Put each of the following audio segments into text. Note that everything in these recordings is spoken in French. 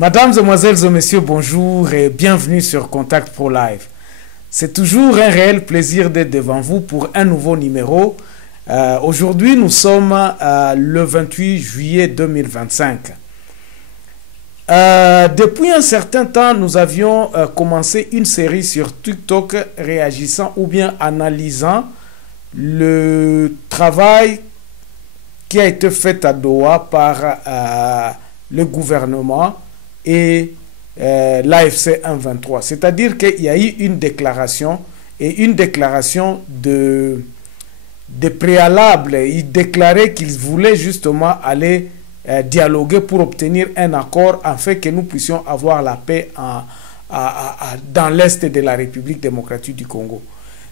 Mesdames, Demoiselles et Messieurs, bonjour et bienvenue sur Contact Pro Live. C'est toujours un réel plaisir d'être devant vous pour un nouveau numéro. Aujourd'hui, nous sommes le 28 juillet 2025. Depuis un certain temps, nous avions commencé une série sur TikTok réagissant ou bien analysant le travail qui a été fait à Doha par le gouvernement et l'AFC 123. C'est-à-dire qu'il y a eu une déclaration et une déclaration de préalable. Il déclarait qu'ils voulaient justement aller dialoguer pour obtenir un accord afin que nous puissions avoir la paix dans l'Est de la République démocratique du Congo.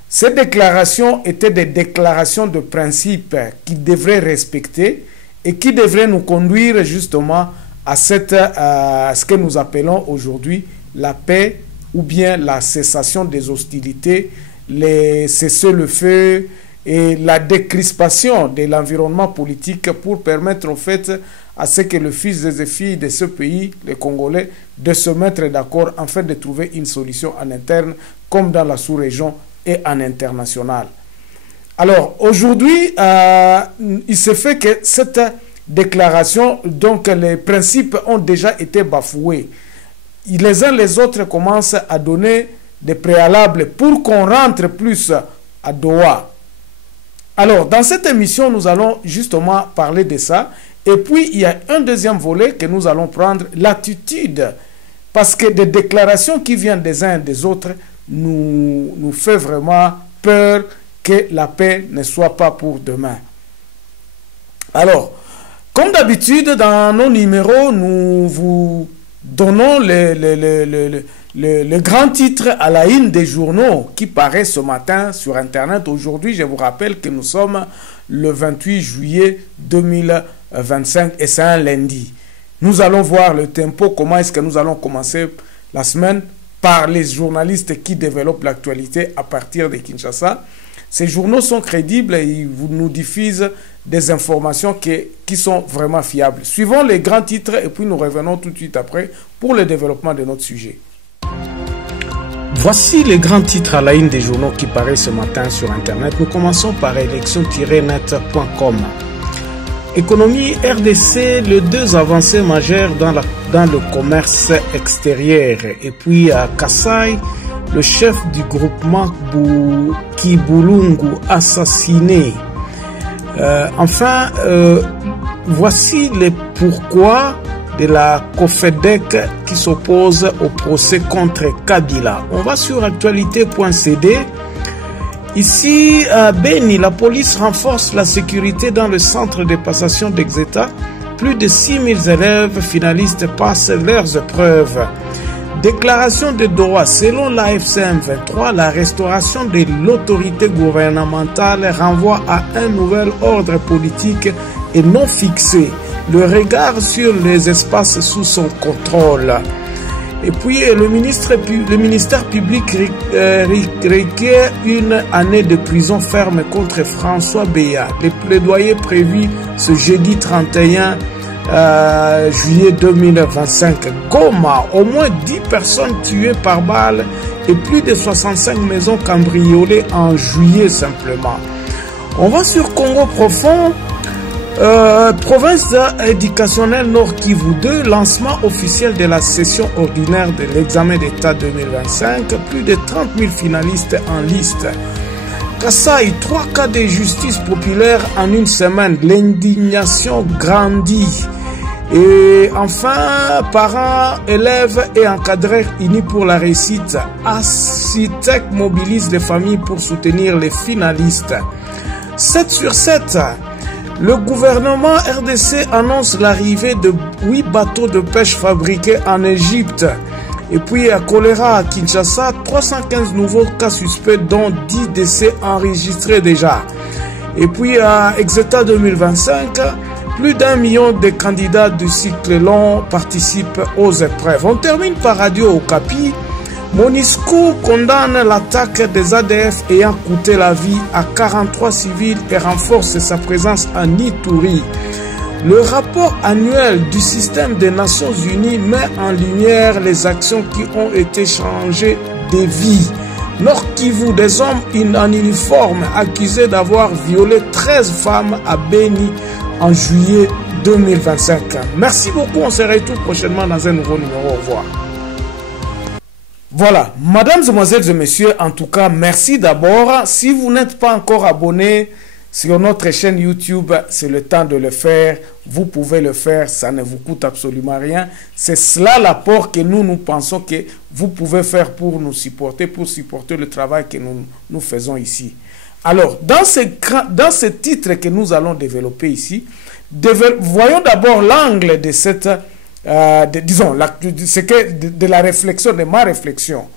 Ces déclarations étaient des déclarations de principe qu'ils devraient respecter et qui devraient nous conduire justement à ce que nous appelons aujourd'hui la paix ou bien la cessation des hostilités, les cessez-le-feu et la décrispation de l'environnement politique pour permettre au fait à ce que les fils et filles de ce pays, les Congolais, de se mettre d'accord afin de trouver une solution en interne comme dans la sous-région et en international. Alors aujourd'hui, il se fait que cette déclaration, donc les principes ont déjà été bafoués. Les uns les autres commencent à donner des préalables pour qu'on rentre plus à Doha. Alors, dans cette émission, nous allons justement parler de ça. Et puis, il y a un deuxième volet que nous allons prendre, l'attitude. Parce que des déclarations qui viennent des uns et des autres nous fait vraiment peur que la paix ne soit pas pour demain. Alors, comme d'habitude, dans nos numéros, nous vous donnons le grand titre à la une des journaux qui paraît ce matin sur Internet. Aujourd'hui, je vous rappelle que nous sommes le 28 juillet 2025 et c'est un lundi. Nous allons voir le tempo, comment est-ce que nous allons commencer la semaine par les journalistes qui développent l'actualité à partir de Kinshasa. Ces journaux sont crédibles et ils nous diffusent des informations qui sont vraiment fiables. Suivons les grands titres et puis nous revenons tout de suite après pour le développement de notre sujet. Voici les grands titres à la une des journaux qui paraissent ce matin sur Internet. Nous commençons par élection-net.com. Économie RDC, les deux avancées majeures dans le commerce extérieur. Et puis à Kassai, le chef du groupement Kibulungu assassiné. Voici les pourquoi de la COFEDEC qui s'oppose au procès contre Kabila. On va sur actualité.cd. Ici, à Beni, la police renforce la sécurité dans le centre de passation d'Exeta. Plus de 6000 élèves finalistes passent leurs épreuves. Déclaration de Doha. Selon l'AFC 123, la restauration de l'autorité gouvernementale renvoie à un nouvel ordre politique et non fixé. Le regard sur les espaces sous son contrôle. Et puis, le ministère public requiert une année de prison ferme contre François Béat. Le plaidoyer prévu ce jeudi 31 juillet 2025. Goma, au moins 10 personnes tuées par balle et plus de 65 maisons cambriolées en juillet simplement. On va sur Congo profond. Province éducationnelle Nord Kivu 2, lancement officiel de la session ordinaire de l'examen d'État 2025, plus de 30 000 finalistes en liste. Kassai, 3 cas de justice populaire en une semaine, l'indignation grandit. Et enfin, parents, élèves et encadreurs unis pour la réussite. Acitec mobilise les familles pour soutenir les finalistes. 7 sur 7. Le gouvernement RDC annonce l'arrivée de 8 bateaux de pêche fabriqués en Égypte. Et puis à choléra à Kinshasa, 315 nouveaux cas suspects dont 10 décès enregistrés déjà. Et puis à Exeta 2025, plus d'1 million de candidats du cycle long participent aux épreuves. On termine par Radio Okapi. MONUSCO condamne l'attaque des ADF ayant coûté la vie à 43 civils et renforce sa présence en Ituri. Le rapport annuel du système des Nations Unies met en lumière les actions qui ont été changées des vies. Nord Kivu, des hommes en uniforme accusés d'avoir violé 13 femmes à Beni en juillet 2025. Merci beaucoup, on se retrouve prochainement dans un nouveau numéro. Au revoir. Voilà, mesdames, mesdemoiselles et messieurs, en tout cas, merci d'abord. Si vous n'êtes pas encore abonné sur notre chaîne YouTube, c'est le temps de le faire. Vous pouvez le faire, ça ne vous coûte absolument rien. C'est cela l'apport que nous pensons que vous pouvez faire pour nous supporter, pour supporter le travail que nous faisons ici. Alors, dans ce titre que nous allons développer ici, voyons d'abord l'angle de cette, de la réflexion, de ma réflexion.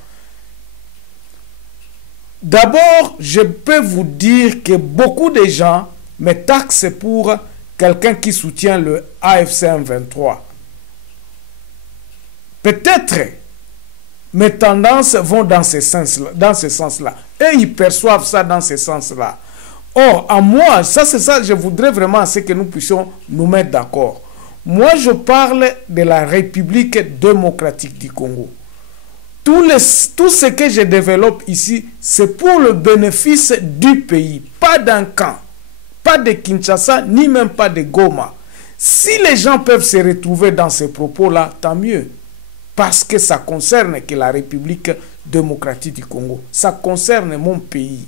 D'abord, je peux vous dire que beaucoup de gens me taxent pour quelqu'un qui soutient le AFC M23. Peut-être mes tendances vont dans ce sens-là. Et ils perçoivent ça dans ce sens-là. Or, à moi, ça c'est ça, je voudrais vraiment que nous puissions nous mettre d'accord. Moi, je parle de la République démocratique du Congo. Tout ce que je développe ici, c'est pour le bénéfice du pays, pas d'un camp, pas de Kinshasa, ni même pas de Goma. Si les gens peuvent se retrouver dans ces propos-là, tant mieux. Parce que ça concerne que la République démocratique du Congo. Ça concerne mon pays.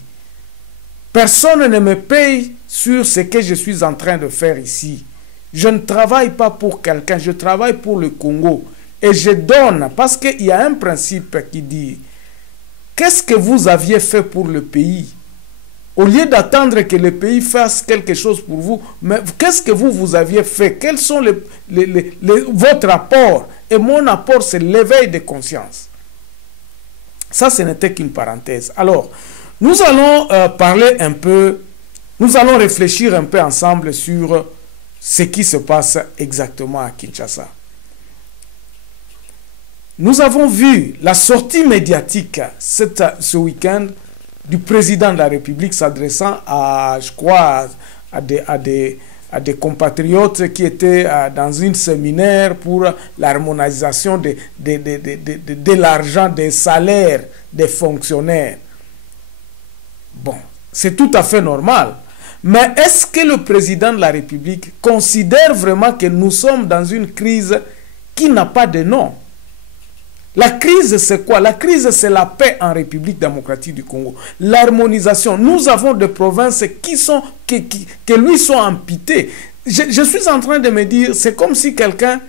Personne ne me paye sur ce que je suis en train de faire ici. Je ne travaille pas pour quelqu'un, je travaille pour le Congo. Et je donne, parce qu'il y a un principe qui dit, qu'est-ce que vous aviez fait pour le pays? Au lieu d'attendre que le pays fasse quelque chose pour vous, mais qu'est-ce que vous aviez fait? Quels sont votre apport? Et mon apport, c'est l'éveil de conscience. Ça, ce n'était qu'une parenthèse. Alors, nous allons parler un peu, nous allons réfléchir un peu ensemble sur ce qui se passe exactement à Kinshasa. Nous avons vu la sortie médiatique ce week-end du président de la République s'adressant à, je crois, à des compatriotes qui étaient dans un séminaire pour l'harmonisation de l'argent, des salaires des fonctionnaires. Bon, c'est tout à fait normal. Mais est-ce que le président de la République considère vraiment que nous sommes dans une crise qui n'a pas de nom? La crise, c'est quoi? La crise, c'est la paix en République démocratique du Congo. L'harmonisation. Nous avons des provinces qui lui sont amputées. Je suis en train de me dire, c'est comme si quelqu'un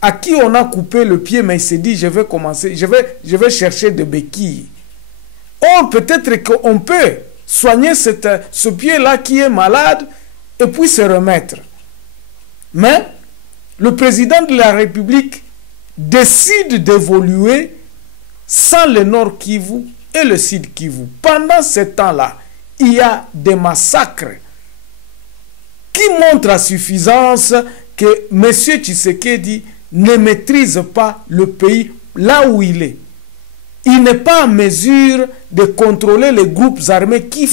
à qui on a coupé le pied, mais il s'est dit, je vais commencer, je vais chercher des béquilles. Or, peut-être qu'on peut soigner ce pied-là qui est malade et puis se remettre. Mais le président de la République décide d'évoluer sans le Nord Kivu et le Sud Kivu. Pendant ce temps-là, il y a des massacres qui montrent à suffisance que M. Tshisekedi ne maîtrise pas le pays là où il est. Il n'est pas en mesure de contrôler les groupes armés qui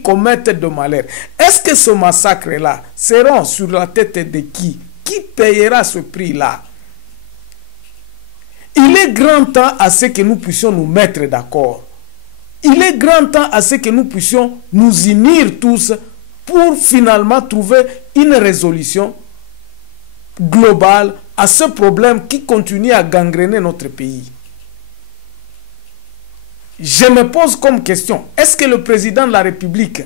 commettent de malheur. Est-ce que ce massacre-là sera sur la tête de qui? Qui payera ce prix-là? Il est grand temps à ce que nous puissions nous mettre d'accord. Il est grand temps à ce que nous puissions nous unir tous pour finalement trouver une résolution globale à ce problème qui continue à gangréner notre pays. Je me pose comme question, est-ce que le président de la République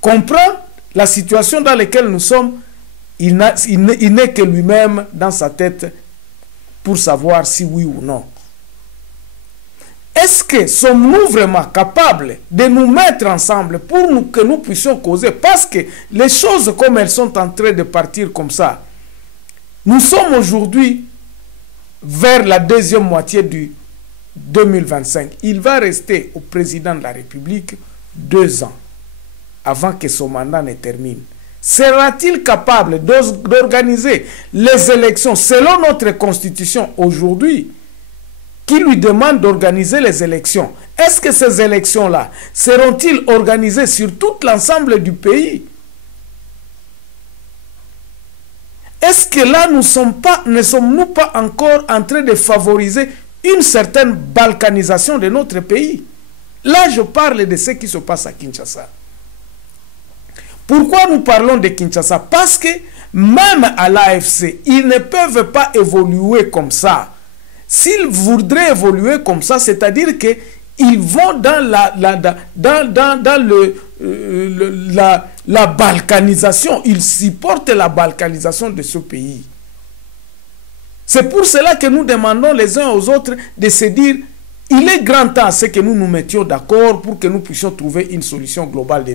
comprend la situation dans laquelle nous sommes? Il n'est que lui-même dans sa tête pour savoir si oui ou non. Est-ce que sommes-nous vraiment capables de nous mettre ensemble pour que nous puissions causer? Parce que les choses comme elles sont en train de partir comme ça, nous sommes aujourd'hui vers la deuxième moitié du 2025. Il va rester au président de la République 2 ans avant que son mandat ne termine. Sera-t-il capable d'organiser les élections selon notre constitution aujourd'hui qui lui demande d'organiser les élections? Est-ce que ces élections-là seront-ils organisées sur tout l'ensemble du pays? est-ce que là, ne sommes-nous pas encore en train de favoriser une certaine balkanisation de notre pays? Là, je parle de ce qui se passe à Kinshasa. Pourquoi nous parlons de Kinshasa? Parce que même à l'AFC, ils ne peuvent pas évoluer comme ça. S'ils voudraient évoluer comme ça, c'est-à-dire qu'ils vont dans la balkanisation. Ils supportent la balkanisation de ce pays. C'est pour cela que nous demandons les uns aux autres de se dire, il est grand temps que nous nous mettions d'accord pour que nous puissions trouver une solution globale de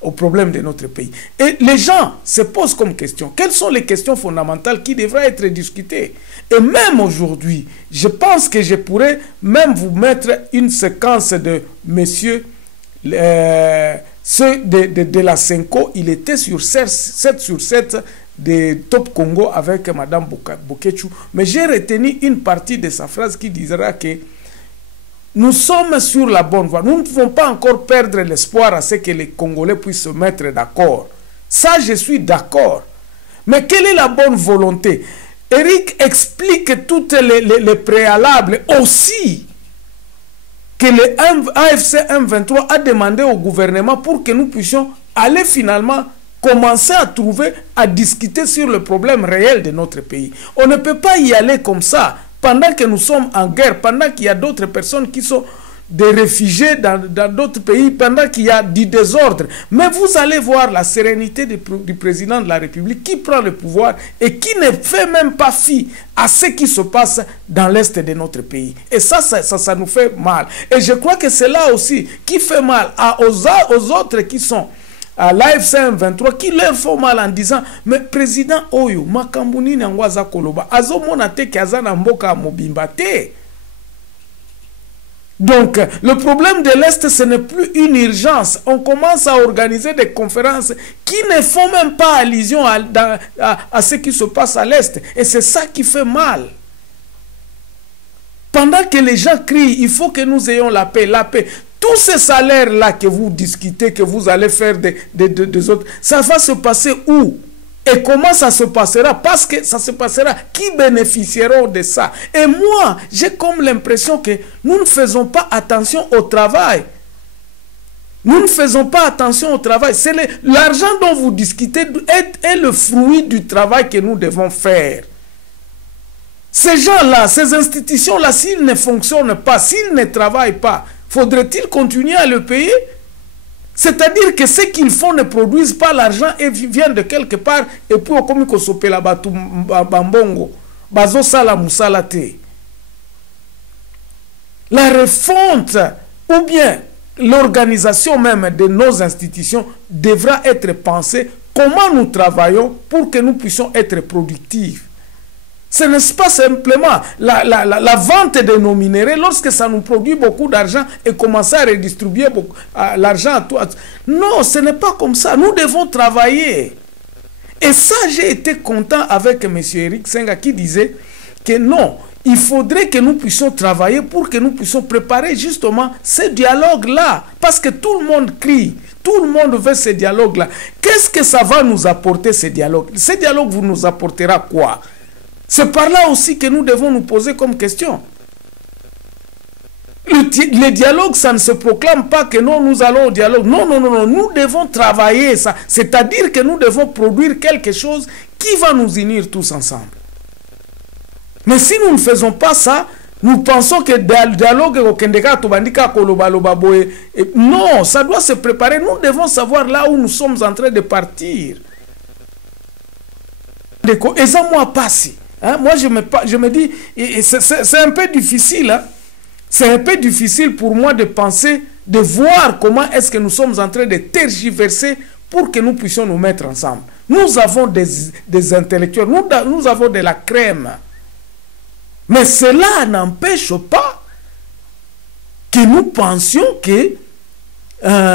au problème de notre pays. Et les gens se posent comme question, quelles sont les questions fondamentales qui devraient être discutées? Et même aujourd'hui, je pense que je pourrais même vous mettre une séquence de monsieur ceux de la Senko. Il était sur 7 sur 7 de Top Congo avec Madame Bokechu. Mais j'ai retenu une partie de sa phrase qui dira que nous sommes sur la bonne voie. Nous ne pouvons pas encore perdre l'espoir à ce que les Congolais puissent se mettre d'accord. Ça, je suis d'accord. Mais quelle est la bonne volonté? Eric explique toutes les préalables aussi que le AFC M23 a demandé au gouvernement pour que nous puissions aller finalement commencer à trouver, à discuter sur le problème réel de notre pays. On ne peut pas y aller comme ça, pendant que nous sommes en guerre, pendant qu'il y a d'autres personnes qui sont des réfugiés dans d'autres pays, pendant qu'il y a du désordre. Mais vous allez voir la sérénité du président de la République qui prend le pouvoir et qui ne fait même pas fi à ce qui se passe dans l'est de notre pays. Et ça nous fait mal. Et je crois que c'est là aussi qui fait mal aux autres qui sont à l'AFC M23, qui leur font mal en disant, mais président Oyo, Makambuni Nangwaza Koloba, Azo Monate Kazana Mboka Mobimbate. Donc, le problème de l'Est, ce n'est plus une urgence. On commence à organiser des conférences qui ne font même pas allusion à ce qui se passe à l'Est. Et c'est ça qui fait mal. Pendant que les gens crient, il faut que nous ayons la paix, la paix. Tous ces salaires-là que vous discutez, que vous allez faire des autres, ça va se passer où? Et comment ça se passera? Parce que ça se passera. Qui bénéficieront de ça? Et moi, j'ai comme l'impression que nous ne faisons pas attention au travail. Nous ne faisons pas attention au travail. C'est l'argent dont vous discutez est le fruit du travail que nous devons faire. Ces gens-là, ces institutions-là, s'ils ne fonctionnent pas, s'ils ne travaillent pas, faudrait-il continuer à le payer? C'est-à-dire que ce qu'ils font ne produisent pas l'argent et viennent de quelque part et puis au comiko sopela batu bambongo bazo sala musala te. La refonte ou bien l'organisation même de nos institutions devra être pensée comment nous travaillons pour que nous puissions être productifs. Ce n'est pas simplement la vente de nos minéraux lorsque ça nous produit beaucoup d'argent et commencer à redistribuer l'argent à tout. Non, ce n'est pas comme ça. Nous devons travailler. Et ça, j'ai été content avec M. Eric Senga qui disait que non, il faudrait que nous puissions travailler pour que nous puissions préparer justement ce dialogue-là. Parce que tout le monde crie. Tout le monde veut ce dialogue-là. Qu'est-ce que ça va nous apporter, ce dialogue? Ce dialogue vous nous apportera quoi? C'est par là aussi que nous devons nous poser comme question. Le dialogue, ça ne se proclame pas que non, nous allons au dialogue. Non, non, non, non, nous devons travailler ça. C'est-à-dire que nous devons produire quelque chose qui va nous unir tous ensemble. Mais si nous ne faisons pas ça, nous pensons que le dialogue, non, ça doit se préparer. Nous devons savoir là où nous sommes en train de partir. Et ça, moi, passé. Hein? Moi, je me dis, c'est un peu difficile. Hein? C'est un peu difficile pour moi de penser, de voir comment est-ce que nous sommes en train de tergiverser pour que nous puissions nous mettre ensemble. Nous avons des intellectuels, nous avons de la crème. Mais cela n'empêche pas que nous pensions que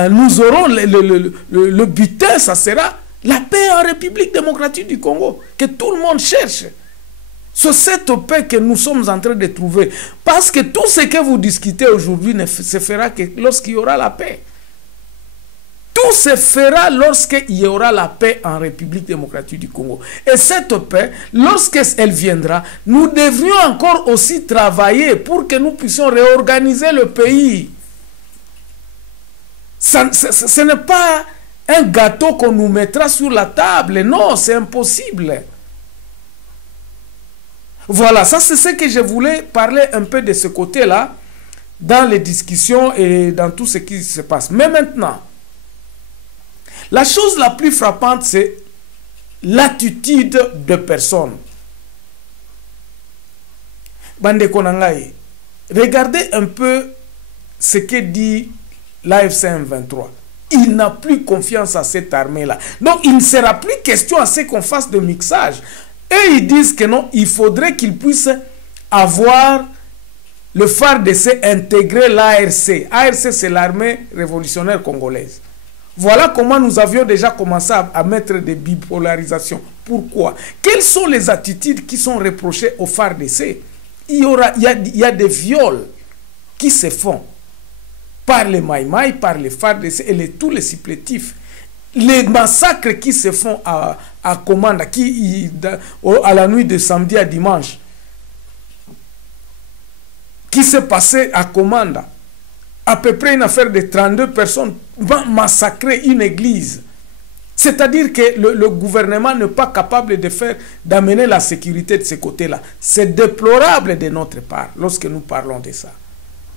nous aurons le butin, ça sera la paix en République démocratique du Congo, que tout le monde cherche. C'est cette paix que nous sommes en train de trouver. Parce que tout ce que vous discutez aujourd'hui ne se fera que lorsqu'il y aura la paix. Tout se fera lorsqu'il y aura la paix en République démocratique du Congo. Et cette paix, lorsqu'elle viendra, nous devrions encore aussi travailler pour que nous puissions réorganiser le pays. Ce n'est pas un gâteau qu'on nous mettra sur la table. Non, c'est impossible. Voilà, ça c'est ce que je voulais parler un peu de ce côté-là, dans les discussions et dans tout ce qui se passe. Mais maintenant, la chose la plus frappante, c'est l'attitude de personnes. Bande Konangaye, regardez un peu ce que dit l'AFC M23. Il n'a plus confiance à cette armée-là. Donc, il ne sera plus question à ce qu'on fasse de mixage. Et ils disent que non, il faudrait qu'ils puissent avoir le FARDC intégrer l'ARC. ARC, c'est l'armée révolutionnaire congolaise. Voilà comment nous avions déjà commencé à mettre des bipolarisations. Pourquoi? Quelles sont les attitudes qui sont reprochées au FARDC? Il y a des viols qui se font par les Maïmaï, par les FARDC et tous les supplétifs. Les massacres qui se font à Komanda, à la nuit de samedi à dimanche, qui s'est passé à Komanda, à peu près une affaire de 32 personnes vont massacrer une église. C'est-à-dire que le gouvernement n'est pas capable d'amener la sécurité de ce côté-là. C'est déplorable de notre part lorsque nous parlons de ça.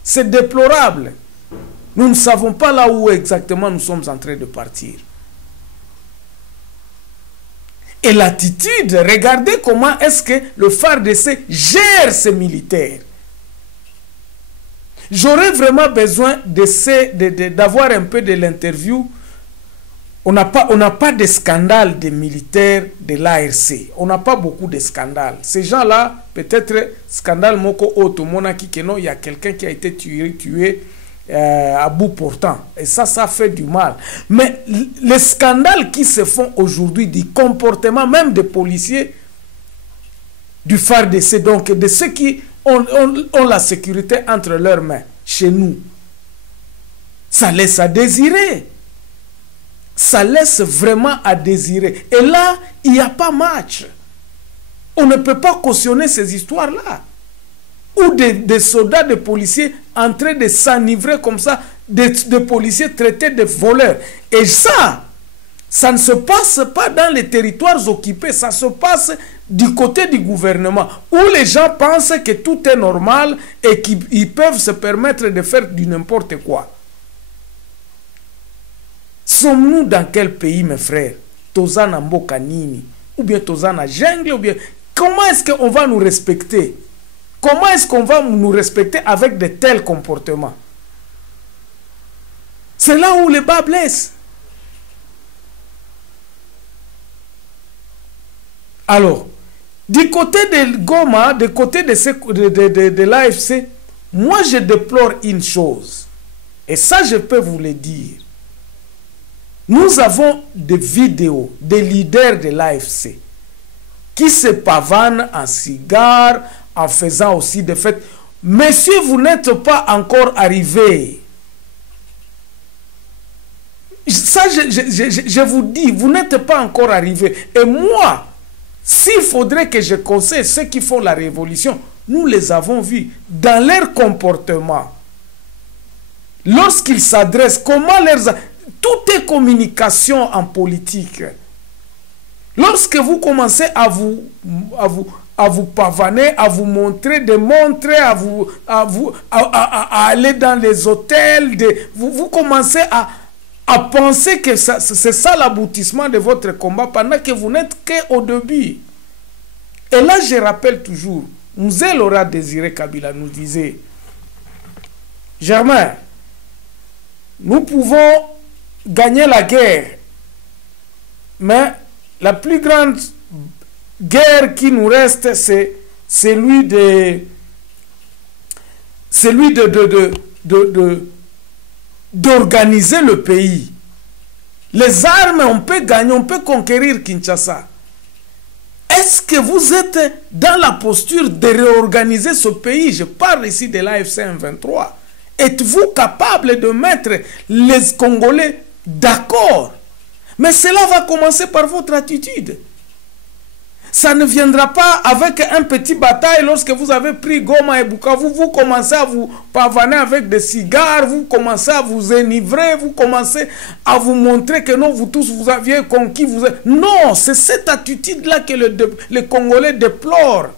C'est déplorable. Nous ne savons pas là où exactement nous sommes en train de partir. Et l'attitude, regardez comment est-ce que le FARDC gère ses militaires. J'aurais vraiment besoin d'avoir un peu de l'interview. On n'a pas de scandale des militaires de l'ARC. On n'a pas beaucoup de scandales. Ces gens-là, peut-être, scandale Moko Otomonaki Keno, il y a quelqu'un qui a été tué à bout portant. Et ça fait du mal. Mais les scandales qui se font aujourd'hui, du comportement même des policiers du FARDC, donc de ceux qui ont la sécurité entre leurs mains, chez nous, ça laisse à désirer. Ça laisse vraiment à désirer. Et là, il n'y a pas match. On ne peut pas cautionner ces histoires-là. Ou des soldats, des policiers en train de s'enivrer comme ça, des policiers traités de voleurs. Et ça ne se passe pas dans les territoires occupés, ça se passe du côté du gouvernement, où les gens pensent que tout est normal et qu'ils peuvent se permettre de faire du n'importe quoi. Sommes-nous dans quel pays, mes frères? Tozana Mboka Nini, ou bien Tozana Jungle, ou bien... Comment est-ce qu'on va nous respecter? Comment est-ce qu'on va nous respecter avec de tels comportements? C'est là où les bas blessent. Alors, du côté de Goma, du côté de l'AFC, moi je déplore une chose. Et ça, je peux vous le dire. Nous avons des vidéos des leaders de l'AFC qui se pavanent en cigare, en faisant aussi des fêtes. Messieurs, vous n'êtes pas encore arrivés. Ça, je vous dis, vous n'êtes pas encore arrivés. Et moi, s'il faudrait que je conseille ceux qui font la révolution, nous les avons vus dans leur comportement. Lorsqu'ils s'adressent, comment leurs... Tout est communication en politique. Lorsque vous commencez à vous pavaner, à vous montrer, à aller dans les hôtels, vous commencez à penser que c'est ça l'aboutissement de votre combat pendant que vous n'êtes qu'au début. Et là, je rappelle toujours, Mzee Laurent Désiré Kabila nous disait, Germain, nous pouvons gagner la guerre, mais la plus grande guerre qui nous reste, c'est celui d'organiser le pays. Les armes, on peut gagner, on peut conquérir Kinshasa. Est-ce que vous êtes dans la posture de réorganiser ce pays? Je parle ici de l'AFC M23. Êtes-vous capable de mettre les Congolais D'accord. Mais cela va commencer par votre attitude. Ça ne viendra pas avec un petit bataille lorsque vous avez pris Goma et Bukavu, vous commencez à vous pavaner avec des cigares, vous commencez à vous enivrer, vous commencez à vous montrer que non, vous tous vous aviez conquis. Non, c'est cette attitude-là que les Congolais déplorent.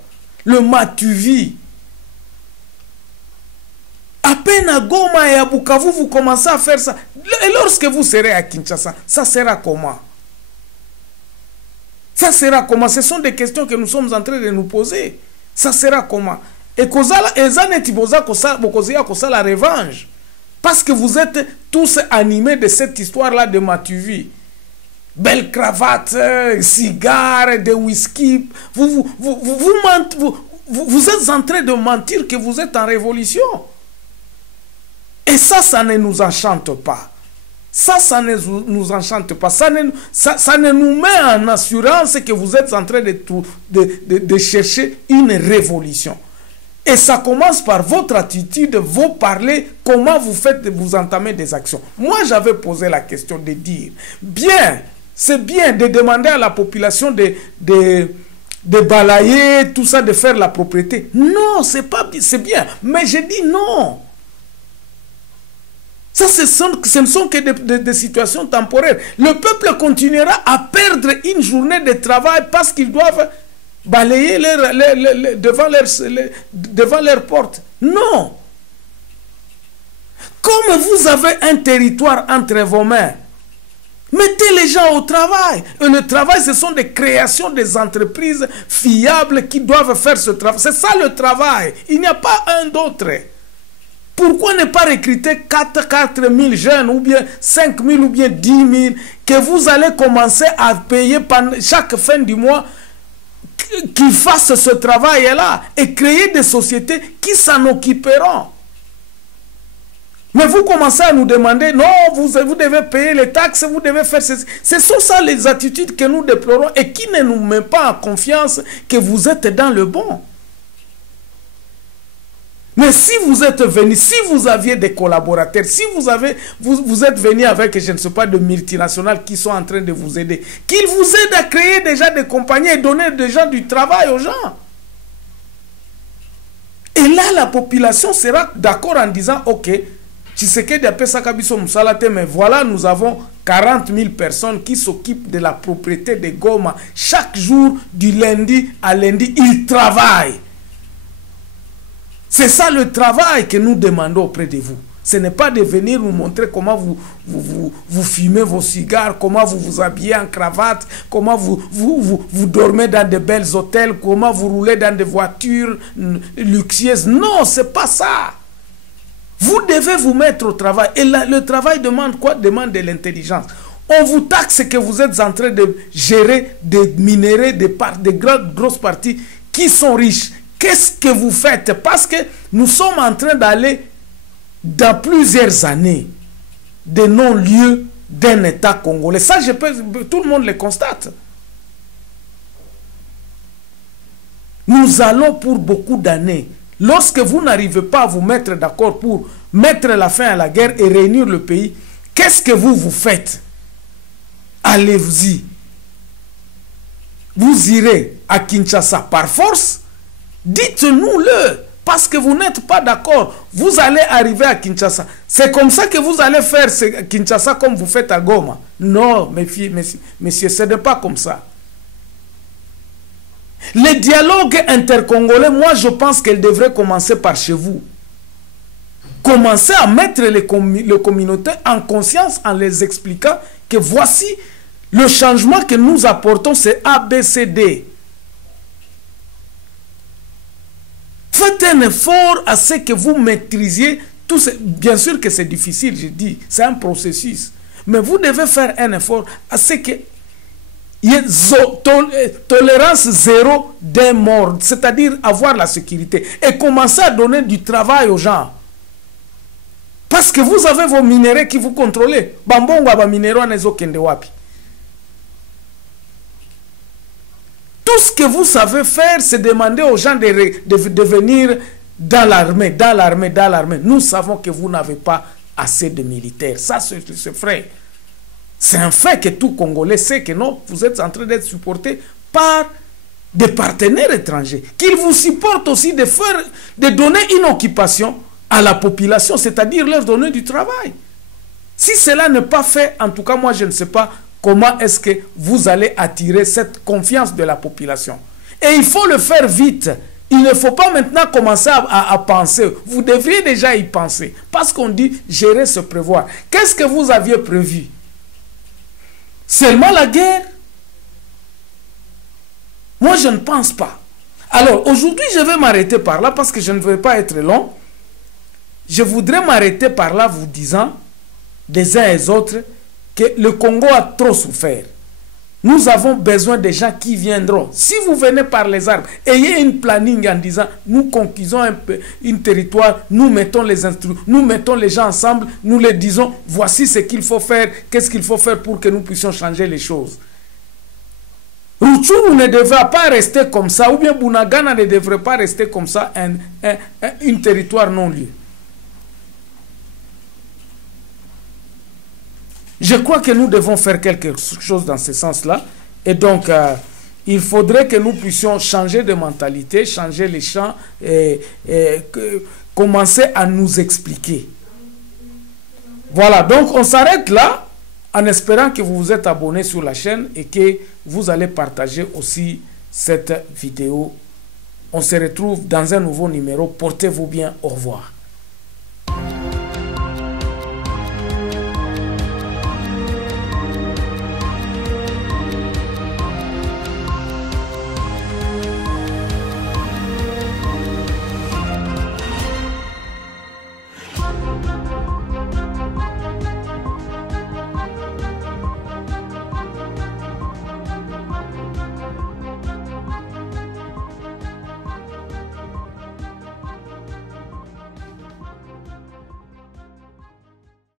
Le Matuvi. À peine à Goma et à Bukavu, vous commencez à faire ça. Et lorsque vous serez à Kinshasa, ça sera comment? Ça sera comment? Ce sont des questions que nous sommes en train de nous poser. Ça sera comment? Et la revanche. Parce que vous êtes tous animés de cette histoire-là de Matuvi. Belle cravate, cigare, de whisky. Vous êtes en train de mentir que vous êtes en révolution. Et ça ne nous enchante pas. Ça ne nous enchante pas. Ça ne nous met en assurance que vous êtes en train de chercher une révolution. Et ça commence par votre attitude, vos parler, comment vous faites, vous entamer des actions. Moi, j'avais posé la question de dire, bien, c'est bien de demander à la population de balayer, tout ça, de faire la propriété. Non, c'est bien. Mais je dis non. Ça, ce ne sont que des situations temporaires. Le peuple continuera à perdre une journée de travail parce qu'ils doivent balayer devant leur porte. Non. Comme vous avez un territoire entre vos mains, mettez les gens au travail. Et le travail, ce sont des créations des entreprises fiables qui doivent faire ce travail. C'est ça le travail. Il n'y a pas un d'autre. Pourquoi ne pas recruter 4 000 jeunes, ou bien 5 000, ou bien 10 000, que vous allez commencer à payer chaque fin du mois, qu'ils fassent ce travail-là, et créer des sociétés qui s'en occuperont. Mais vous commencez à nous demander, non, vous devez payer les taxes, vous devez faire ceci. Ce sont ça les attitudes que nous déplorons et qui ne nous met pas en confiance que vous êtes dans le bon. Mais si vous êtes venu, si vous aviez des collaborateurs, si vous êtes venu avec, je ne sais pas, de multinationales qui sont en train de vous aider, qu'ils vous aident à créer déjà des compagnies et donner déjà du travail aux gens. Et là, la population sera d'accord en disant, ok, Tshisekedi appelle ça Kabiso Moussalate, mais voilà, nous avons 40 000 personnes qui s'occupent de la propriété de Goma. Chaque jour, du lundi à lundi, ils travaillent. C'est ça le travail que nous demandons auprès de vous. Ce n'est pas de venir nous montrer comment vous fumez vos cigares, comment vous vous habillez en cravate, comment vous dormez dans de belles hôtels, comment vous roulez dans des voitures luxueuses. Non, ce n'est pas ça. Vous devez vous mettre au travail. Et le travail demande quoi? Demande de l'intelligence. On vous taxe que vous êtes en train de gérer des minéraux, des grosses parties qui sont riches. Qu'est-ce que vous faites? Parce que nous sommes en train d'aller dans plusieurs années de non-lieu d'un État congolais. Ça, tout le monde le constate. Nous allons pour beaucoup d'années. Lorsque vous n'arrivez pas à vous mettre d'accord pour mettre la fin à la guerre et réunir le pays, qu'est-ce que vous faites? Allez-y. Vous irez à Kinshasa par force. Dites-nous-le, parce que vous n'êtes pas d'accord. Vous allez arriver à Kinshasa. C'est comme ça que vous allez faire Kinshasa comme vous faites à Goma. Non, messieurs, ce n'est pas comme ça. Le dialogue intercongolais, moi je pense qu'elle devrait commencer par chez vous. Commencez à mettre les communautés en conscience en les expliquant que voici le changement que nous apportons, c'est ABCD. Faites un effort à ce que vous maîtrisiez tout ce... Bien sûr que c'est difficile, je dis, c'est un processus. Mais vous devez faire un effort à ce que il y ait tolérance zéro des morts, c'est-à-dire avoir la sécurité et commencer à donner du travail aux gens. Parce que vous avez vos minéraux qui vous contrôlez. Bambongo aba minéraux nezo kende wapi. Tout ce que vous savez faire, c'est demander aux gens de venir dans l'armée. Nous savons que vous n'avez pas assez de militaires. Ça, c'est vrai. C'est un fait que tout Congolais sait que non, vous êtes en train d'être supporté par des partenaires étrangers, qu'ils vous supportent aussi de donner une occupation à la population, c'est-à-dire leur donner du travail. Si cela n'est pas fait, en tout cas, moi, je ne sais pas comment est-ce que vous allez attirer cette confiance de la population. Et il faut le faire vite. Il ne faut pas maintenant commencer à penser. Vous devriez déjà y penser. Parce qu'on dit gérer, se prévoir. Qu'est-ce que vous aviez prévu? Seulement la guerre? Moi, je ne pense pas. Alors, aujourd'hui, je vais m'arrêter par là parce que je ne veux pas être long. Je voudrais m'arrêter par là vous disant, des uns et des autres, que le Congo a trop souffert. Nous avons besoin de gens qui viendront. Si vous venez par les armes, ayez une planning en disant, nous conquisons un territoire, nous mettons les instruments, nous mettons les gens ensemble, nous les disons, voici ce qu'il faut faire, qu'est-ce qu'il faut faire pour que nous puissions changer les choses. Rutshuru ne devrait pas rester comme ça, ou bien Bunagana ne devrait pas rester comme ça, un territoire non-lieu. Je crois que nous devons faire quelque chose dans ce sens-là. Et donc, il faudrait que nous puissions changer de mentalité, changer les champs et commencer à nous expliquer. Voilà, donc on s'arrête là en espérant que vous vous êtes abonné sur la chaîne et que vous allez partager aussi cette vidéo. On se retrouve dans un nouveau numéro. Portez-vous bien. Au revoir.